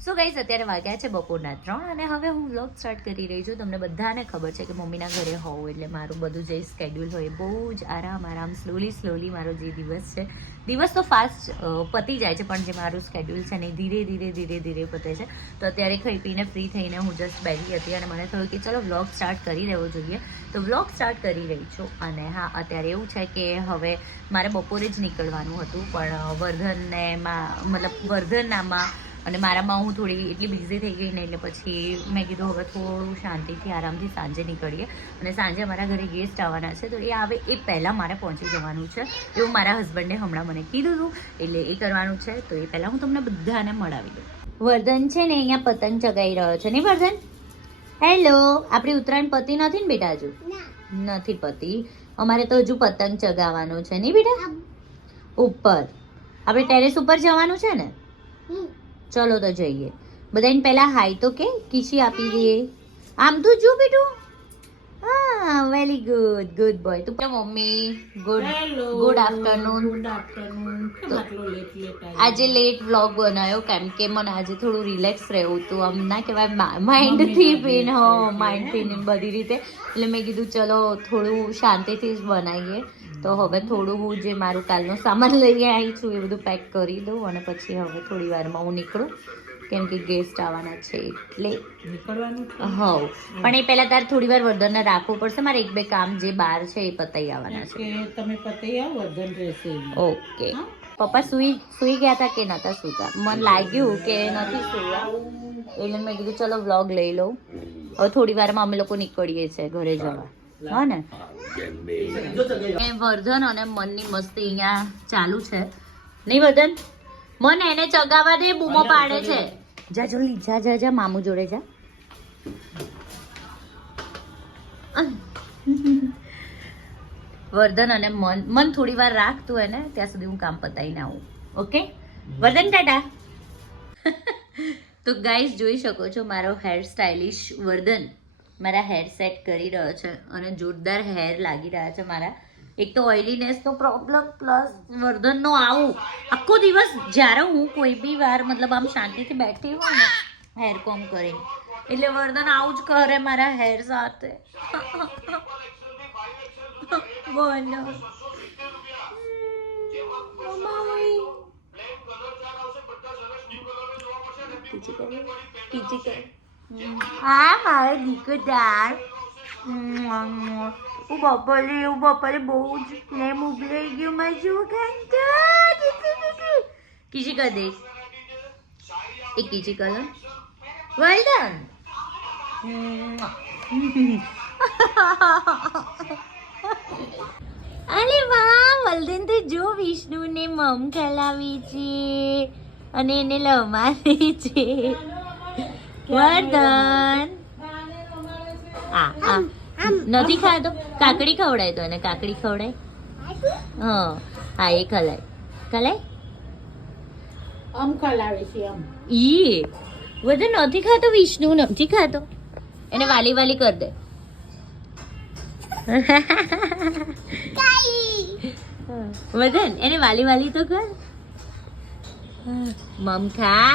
So guys અત્યારે વાગ્યા છે બપોરના ત્રણ અને હવે હું વ્લોગ સ્ટાર્ટ કરી રહી છું. તમને બધાને ખબર છે કે મમ્મીના ઘરે હોઉં એટલે મારું બધું જે સ્કેડ્યુલ હોય બહુ જ આરામ આરામ સ્લોલી સ્લોલી મારો જે દિવસ છે, દિવસ તો ફાસ્ટ પતી જાય છે, પણ જે મારું સ્કેડ્યુલ છે ને ધીરે ધીરે ધીરે ધીરે પતે છે. તો અત્યારે ખાઈ પીને ફ્રી થઈને હું જસ્ટ બેઠી હતી અને મને થયું કે ચલો વ્લોગ સ્ટાર્ટ કરી દેવો જોઈએ. તો વ્લોગ સ્ટાર્ટ કરી રહી છું અને હા, અત્યારે એવું છે કે હવે મારે બપોરે જ નીકળવાનું હતું, પણ વર્ધનને મતલબ વર્ધનામાં અને મારામાં હું થોડી એટલી બિઝી થઈ ગઈ ને એટલે પછી મેં કીધું હવે થોડું શાંતિથી આરામથી સાંજે નીકળીએ. અને સાંજે મારા ઘરે ગેસ્ટ આવવાના છે તો એ આવે એ પહેલાં મારે પહોંચી જવાનું છે. એવું મારા હસબન્ડે હમણાં મને કીધું હતું એટલે એ કરવાનું છે તો એ પહેલાં હું તમને બધાને મળાવી દઉં. વર્ધન છે ને અહીંયા પતંગ ચગાવી રહ્યો છે. નહીં વર્ધન? હેલો આપણી ઉત્તરાયણ પતિ નથી ને બેટા હજુ? નથી પતિ. અમારે તો હજુ પતંગ ચગાવવાનો છે. નહીં બેટા? ઉપર. આપણે ટેરેસ ઉપર જવાનું છે ને? ચલો તો જઈએ. બધાને પહેલા હાય તો કે કિસી આપી દઈએ. આમ તું જો બેટું. હા વેરી ગુડ ગુડ બોય તું mummy good good afternoon good afternoon આજે લેટ વ્લોગ બનાવ્યો કેમ કે મને આજે થોડું રિલેક્સ રહેવું હતું. આમ ના કહેવાય માઇન્ડથી પીને હો? માઇન્ડથી બધી રીતે. એટલે મેં કીધું ચલો થોડું શાંતિથી જ બનાવીએ તો હવે થોડું હું જે મારું કાલનો સામાન લઈને આવી છું એ બધું પેક કરી દઉં અને પછી હવે થોડી વારમાં હું નીકળું. કેમ કે ગેસ્ટ આવવાના છે એટલે નીકળવાનું છે? પણ એ પહેલાં તારે થોડી વાર વર્ધનને રાખવું પડશે. મારે એક બે કામ જે બહાર છે એ પતાઈ આવવાના છે. તમે પતાઈ આવો વર્ધન રહેશે ઓકે. પપ્પા સુઈ સુઈ ગયા હતા કે નતા સુતા? મને લાગ્યું કે નથી સુયા. એટલે મેં કીધું ચલો વ્લોગ લઈ લઉં. હવે થોડી વારમાં અમે લોકો નીકળીએ છીએ ઘરે જવા. વર્ધન અને મનની મસ્તી અહીંયા ચાલુ છે. નહીં વર્ધન? મન એને ચગાવવા દે, બૂમો પાડે છે. જા, જલ્દી, જા જા જા, મામુ જોડે જા. વર્ધન અને મન મન થોડી વાર રાખતું એને, ત્યાં સુધી હું કામ પતાવીને આવું. ઓકે વર્ધન ટાટા. તો ગાઈઝ જોઈ શકો છો મારો હેર સ્ટાઇલિશ વર્ધન. મારા હેર સેટ કરી રહ્યો છે અને જોરદાર હેર લાગી રહ્યા છે મારા. એક તો ઓઇલીનેસનો પ્રોબ્લેમ પ્લસ વર્ધનનો આવું. આખો દિવસ જ્યારે હું કોઈ બી વાર મતલબ આમ શાંતિથી બેઠી હોઉં ને હેર કોમ કરીને. એટલે વર્ધન આવું જ કરે મારા હેર સાથે. બોલો. હા, મારો દીકરો દાર હું બપોરે હું બપોરે બહુ જ પ્રેમ ઉભરાઈ ગયું મારે જેવું કીજી કર દઈશ એ કીજી કર વેલ ડન અરે વાહ વલ્દન તો જો વિષ્ણુને મમ ખલાવી છે. અને એને લમારી છે. વર્ધન. આ આ. નથી ખાતો કાકડી ખવડાય તો એને કાકડી ખવડાય? હા હા એ ખલાય ખલાય આમ ખલાવે છે આમ. ઈ. વર્ધન નથી ખાતો વિષ્ણુ નથી ખાતો. એને વાલી વાલી કર દે. વદન એને વાલી વાલી તો કર. મમ ખા.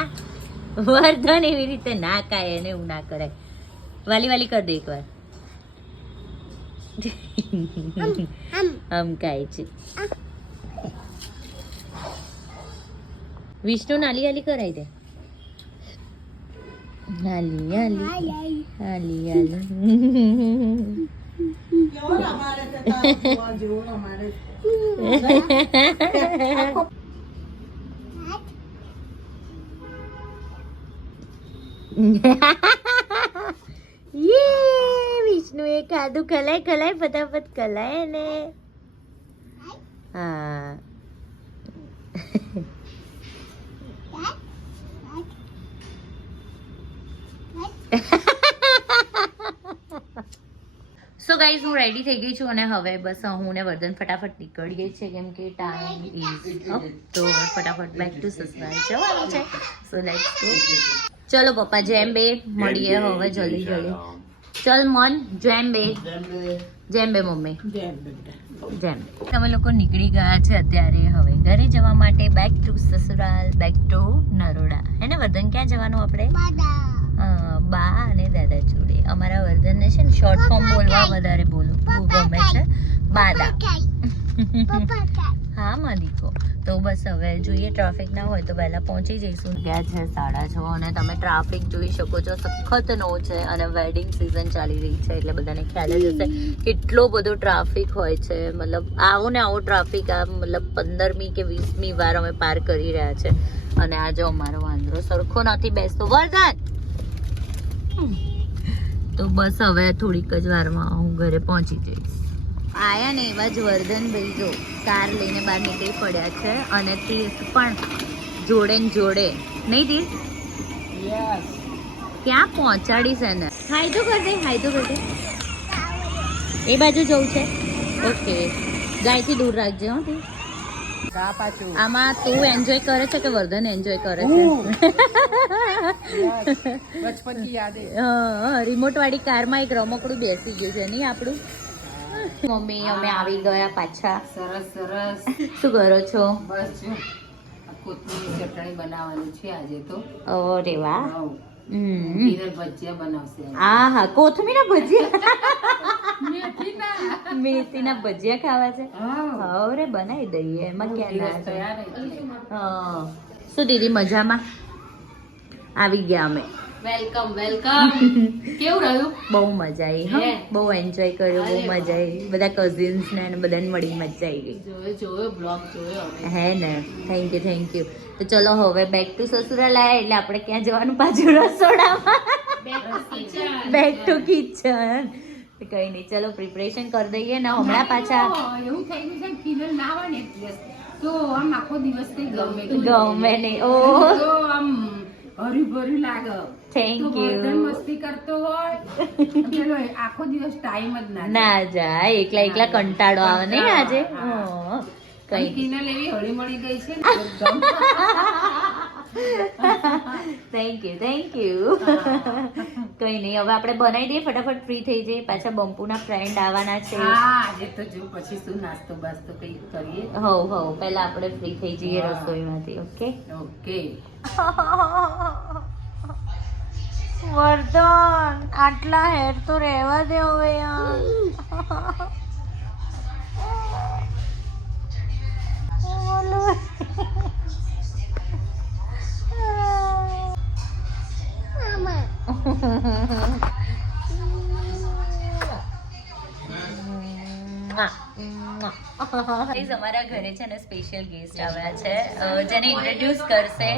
વર્ધન એવી રીતે ના કાય એને એવું ના કરાય. વાલી વાલી કર દે એકવાર. આમ. કાય છે. વિષ્ણુ નાલી વાલી કરાઈ દે. હાલી હાલી હાલી હાલી યે વિષ્ણુ એ ખાધું ખલાય ખલાય ફટાફટ કલાય ને હા સો ગાઈઝ હું રેડી થઈ ગઈ છું અને હવે બસ હું ને વર્ધન ફટાફટ નીકળીએ છીએ કેમ કે ટાઈમ ઇઝ તો ફટાફટ બેક ટુ સસરાલ જવાનું છે. સો લેટ્સ ગો ચલો પપ્પા જેમ બે મળીએ હવે જલ્દી જલ્દી. ચલ મોન જેમ બે. જેમ બે. મમ્મી. જેમ જેમ તમે લોકો નીકળી ગયા છે અત્યારે હવે ઘરે જવા માટે બેક ટુ સસુરાલ બેક ટુ નરોડા. હે ને વર્ધન ક્યાં જવાનું આપણે? બા અને દાદા જોડે. અમારા વર્ધનને છે ને શોર્ટ ફોર્મ બોલવા વધારે બોલું. બહુ ગમે છે. બાદા. હા માલિકો તો બસ હવે જોઈએ ટ્રાફિક ના હોય તો વહેલા પહોંચી જઈશું. ગયા છે સાડા છ અને તમે ટ્રાફિક જોઈ શકો છો. સખત નો છે અને વેડિંગ સિઝન ચાલી રહી છે એટલે બધાને ખ્યાલ જ હશે કેટલો બધો ટ્રાફિક હોય છે. મતલબ આવો ને આવો ટ્રાફિક આ મતલબ પંદરમી કે વીસમી વાર અમે પાર કરી રહ્યા છે. અને આ જો અમારો વાંદરો સરખો નથી બેસતો. વરદાન! તો બસ હવે થોડીક જ વારમાં હું ઘરે પહોંચી જઈશ. આયા ને એવા જ વર્ધનભાઈ જો કાર લઈને બહાર નીકળી પડ્યા છે અને તીર્થ પણ જોડે ને જોડે. નહીં તીર્થ? ક્યાં પહોંચાડીશ એને? હાય તો કર દે હાય તો કર દે એ બાજુ જવું છે? ઓકે. ગાયથી દૂર રાખજે હો તીર્થ. આમાં તું એન્જોય કરે છે કે વર્ધન એન્જોય કરે છે? રિમોટ વાળી કારમાં એક રમકડું બેસી ગયું છે નહીં આપણું? મમ્મી અમે આવી ગયા પાછા. સરસ સરસ. શું કરો છો? બસ આ ચટણી બનાવવાની છે આજે તો. અરે વાહ. ભજીયા બનાવશે આ હા કોથમીર ભજીયા. મેથીના. ભજીયા ખાવા છે. હા. હવે બનાવી દઈએ. એમાં ક્યાં ના. હા. શું દીદી મજામાં? આવી ગયા અમે. વેલકમ વેલકમ કેવું રહ્યું? બહુ મજા આવી હા? બહુ એન્જોય કર્યો બહુ મજા આવી બધા કઝિન્સ ને અને બધાને મળી મજા આવી ગઈ. જોયો જોયો બ્લોગ જોયો હે ને. થેન્ક યુ થેન્ક યુ તો ચલો હવે બેક ટુ સસુરાલ આવ્યા એટલે આપણે ક્યાં જવાનું? પાછું રસોડામાં. બેક ટુ કિચન કઈ નહીં ચલો પ્રિપરેશન કરી દઈએ ને હમણાં પાછા. એવું થઈ ગયું છે કિરણ ના આવે ને એટલે તો આમ આખો દિવસ ગમે ગમે નહીં ઓ આમ હર્યું ભર્યું લાગે થેન્ક યુ. મસ્તી કરતો હોય પેલો આખો દિવસ ટાઈમ જ ના ના જાય એકલા એકલા કંટાળો આવે નહીં આજે. કઈ કિનલ એવી હળી મળી ગઈ છે ને થેન્ક યુ થેન્ક યુ કઈ નહીં હવે આપણે બનાવી દઈએ ફટાફટ ફ્રી થઈ જઈએ પાછા બંપુના ફ્રેન્ડ આવવાના છે. આજે તો જો પછી શું નાસ્તો બાસ્તો કઈ કરીએ? હવ હવ પહેલા આપણે ફ્રી થઈ જઈએ રસોઈમાંથી ઓકે ઓકે વર્ધન આટલા હેર તો રહેવા દે હવે યાર. Guys, અમારા ઘરે છે ને સ્પેશિયલ ગેસ્ટ આવ્યા છે. જેને ઇન્ટ્રોડ્યુસ કરશે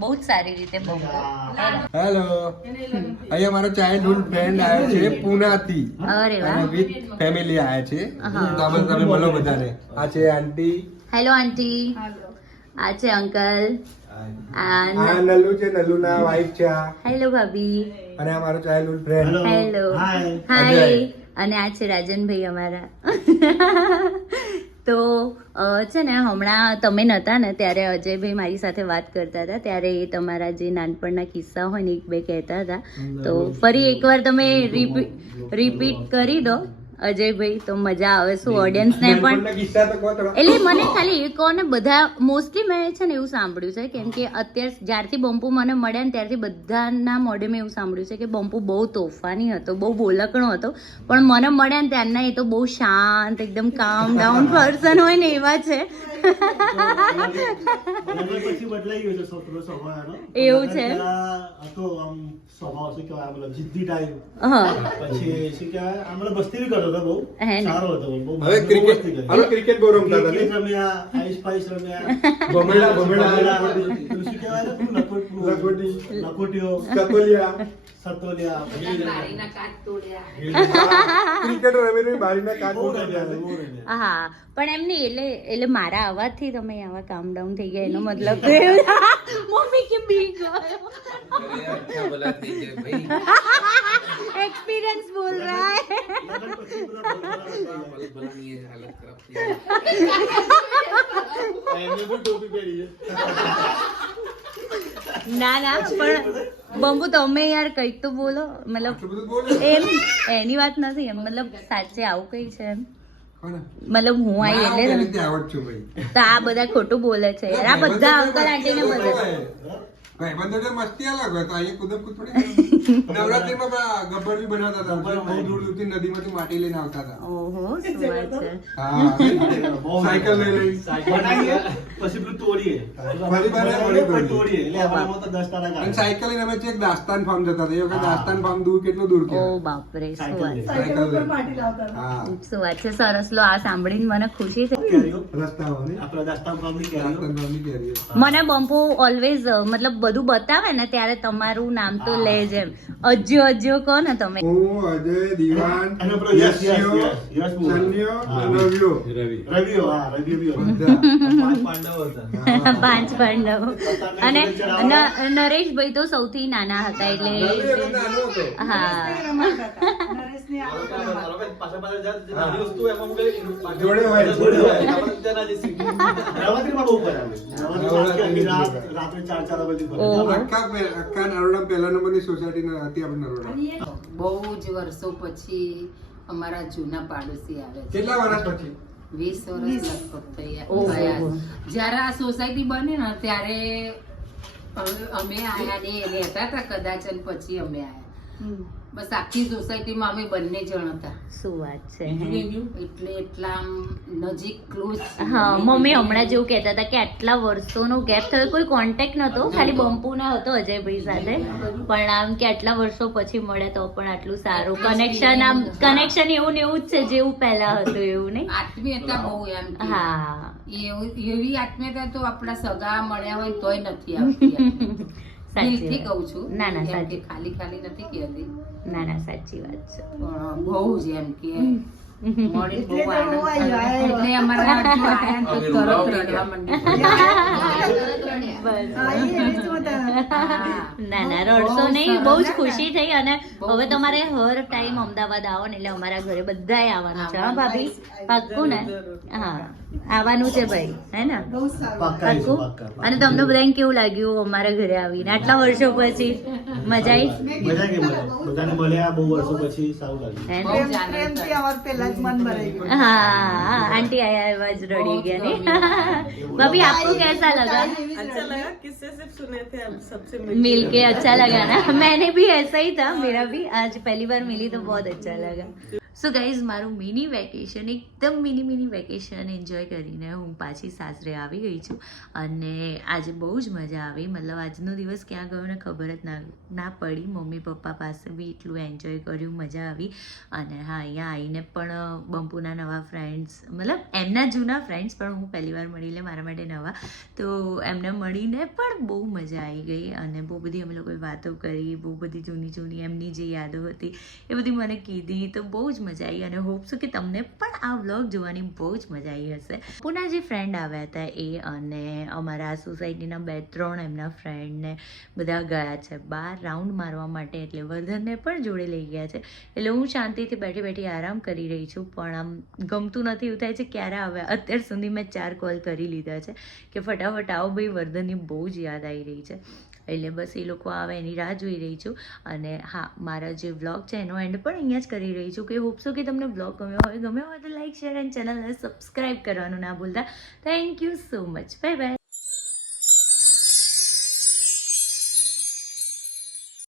બહુ જ સારી રીતે બહુ. હેલો અહીંયા મારો ચાઇલ્ડહુડ ફ્રેન્ડ આવ્યો છે પુનાથી. અરે વાહ. વિથ ફેમિલી આવ્યા છે. તમે બધાને. આ છે આંટી હેલો આંટી આ છે અંકલ આ નલ્લુ છે નલ્લુના વાઈફ છે હેલો ભાભી. અને આ મારો childhood friend hello Ajay. Hi અને આ છે રાજનભાઈ અમારા. તો છે ને હમણાં તમે નહોતા ને ત્યારે અજયભાઈ મારી સાથે વાત કરતા હતા. ત્યારે એ તમારા જે નાનપણના કિસ્સા હોય ને એક બે કહેતા હતા. તો ફરી એકવાર તમે રિપીટ રિપીટ કરી દો. અજયભાઈ તો મજા આવે શું ઓડિયન્સને પણ તો. એટલે મને ખાલી એ કહો ને બધા મોસ્ટલી મેં છે ને એવું સાંભળ્યું છે કેમ કે અત્યારે જ્યારથી બમ્પુ મને મળ્યા ને ત્યારથી બધાના મોઢે મેં એવું સાંભળ્યું છે કે બમ્પુ બહુ તોફાની હતો બહુ બોલકણો હતો પણ મને મળ્યા ને ત્યારના એ તો બહુ શાંત એકદમ કામ ડાઉન પર્સન હોય ને એવા છે. એવું છે? પહેલા આમ સ્વભાવ શું કહેવાય ટાઈપ પછી શું કહેવાય આમ બસ્તી કરતો હતો બહુ સારો હતો બહુ હવે ક્રિકેટ હવે ક્રિકેટ બહુ રમતા હતા ક્રિકેટ રમ્યા આઈસ પાઈસ રમ્યા ભમરડા, પેલું શું કહેવાય લખોટ-. લખોટીઓ. કકોલિયા. હા પણ એમ નહીં એટલે એટલે મારા અવાજથી તમે આવા કામ ડાઉન થઈ ગયા એનો મતલબ એક્સપિરિયન્સ બોલ રહા ના ના પણ બંબુ તમે યાર કંઈક તો બોલો. મતલબ બોલે? એમ એની વાત નથી એમ મતલબ સાચે આવું કઈ છે એમ. મતલબ હું આવી એટલે તો આ બધા ખોટું બોલે છે. આ બધા અંકલ આંટી ને બધે ભાઈબંધો એટલે મસ્તી અલગ હોય તો અહીંયા કુદમ કુદ થોડી. નવરાત્રીમાં પેલા ગબ્બર બી બનાવતા હતા બહુ દૂર દૂરથી નદીમાંથી માટી લઈને આવતા હતા. ઓહો સાયકલ લઈ લઈ બનાવીએ પછી પેલું તોડીએ. ફરી બનાવીએ, ફરી તોડીએ. એટલે અમારામાં તો દસ તારા અને ગાડી. સાયકલ લઈને અમે એક દાસ્તાન ફાર્મ જતા હતા. એ વખત દાસ્તાન ફાર્મ દૂર કેટલું દૂર ઓ બાપ બાપરે શું સાયકલ વાત માટી લાવતા. હા. શું વાત છે સરસ લો આ સાંભળીને મને ખુશી થઈ મને બમ્પુ ઓલવેઝ મતલબ બધું બતાવે ને ત્યારે તમારું નામ તો લે જ એમ. અજ્યો અજ્યો કહો ને તમે. હું અજય દિવાન. પાંચ પાંડવ અને ન- નરેશભાઈ તો સૌથી નાના હતા એટલે. હા. જોડે હોય, જોડે હોય. નવરાત્રીમાં બહુ જ વર્ષો પછી? અમારા જૂના પાડોશી આવે છે કેટલા વર્ષ પછી વીસ. વર્ષ લગભગ થયા ઓહો. જ્યારે આ સોસાયટી બની ને ત્યારે અમે આયા ને રહેતા હતા કદાચ અને પછી અમે આયા. બસ આખી સોસાયટીમાં અમે બંને જણ હતા. શું વાત છે એટલે એટલા નજીક ક્લોઝ હા મમ્મી હમણાં જેવું કહેતા હતા કે આટલા વર્ષોનો ગેપ થયો. કોઈ કોન્ટેક્ટ નતો ખાલી બંપુના હતો અજયભાઈ સાથે. પણ આમ કે આટલા વર્ષો પછી મળે તો પણ આટલું સારું. કનેક્શન આમ કનેક્શન એવું ને એવું જ છે જેવું પહેલા હતું એવું નહીં? આત્મીયતા બહુ એમ હા. એવી આત્મીયતા તો આપણા સગા મળ્યા હોય તોય નથી આવતી. દિલથી કહું છું. ના ના સાચી. ખાલી ખાલી નથી કહેતી. ના ના સાચી વાત છે. બહુ જ એમ કે ને તો તરત રડવા માંડી હા. ના રડશો નહીં બહુ જ ખુશી થઈ અને હવે તમારે હર ટાઈમ અમદાવાદ આવો ને એટલે અમારા ઘરે બધાય આવવાનું છે હા ભાભી? પાક્કું ને? હા આવવાનું છે ભાઈ હે ને? પાક્કું. અને તમને બધાને કેવું લાગ્યું અમારા ઘરે આવીને? આટલા વર્ષો પછી મજા આવી મજા કે બધાને મળ્યા બહુ વર્ષો પછી સારું લાગ્યું. हाँ आंटी आया आवाज़ वाज रेडी यानी। भाभी आपको कैसा लगा? अच्छा लगा? किससे सिर्फ़ सुने थे सबसे मिल के अच्छा लगा ना? मैंने भी ऐसा ही था मेरा हाँ। भी आज पहली बार मिली तो बहुत अच्छा लगा। સો ગાઈઝ મારું મિની વેકેશન એકદમ મિની મિની વેકેશન એન્જોય કરીને હું પાછી સાસરે આવી ગઈ છું. અને આજે બહુ જ મજા આવી. મતલબ આજનો દિવસ ક્યાં ગયો ને ખબર જ ના ના પડી. મમ્મી પપ્પા પાસે બી એટલું એન્જોય કર્યું, મજા આવી. અને હા, અહીંયા આવીને પણ બંપુના નવા ફ્રેન્ડ્સ મતલબ એમના જૂના ફ્રેન્ડ્સ પણ હું પહેલી વાર મળી એટલે મારા માટે નવા. તો એમને મળીને પણ બહુ મજા આવી ગઈ અને બહુ બધી અમે લોકોએ વાતો કરી, બહુ બધી જૂની જૂની એમની જે યાદો હતી, એ બધી મને કીધી. તો બહુ જ મજા આવી અને હોપ કે તમને પણ આ વ્લોગ જોવાની બહુ જ મજા આવી હશે. પુના જે ફ્રેન્ડ આવ્યા હતા એ અને અમારા સોસાયટીના બે ત્રણ એમના ફ્રેન્ડને બધા ગયા છે બહાર રાઉન્ડ મારવા માટે એટલે વર્ધનને પણ જોડે લઈ ગયા છે. એટલે હું શાંતિથી બેઠી બેઠી આરામ કરી રહી છું, પણ આમ ગમતું નથી એવું થાય છે ક્યારે આવ્યા અત્યાર સુધી મેં ચાર કોલ કરી લીધા છે કે ફટાફટ આવો ભાઈ, વર્ધનની બહુ જ યાદ આવી રહી છે. એટલે બસ એ લોકો આવે એની રાહ જોઈ રહી છું. અને હા, મારા જે વ્લોગ છે એનો એન્ડ પણ અહીંયા જ કરી રહી છું. કે હોપસો કે તમને વ્લોગ ગમ્યો હોય. ગમ્યો હોય તો લાઇક શેર એન્ડ ચેનલને સબસ્ક્રાઈબ કરવાનું ના ભૂલતા. Thank you so much bye bye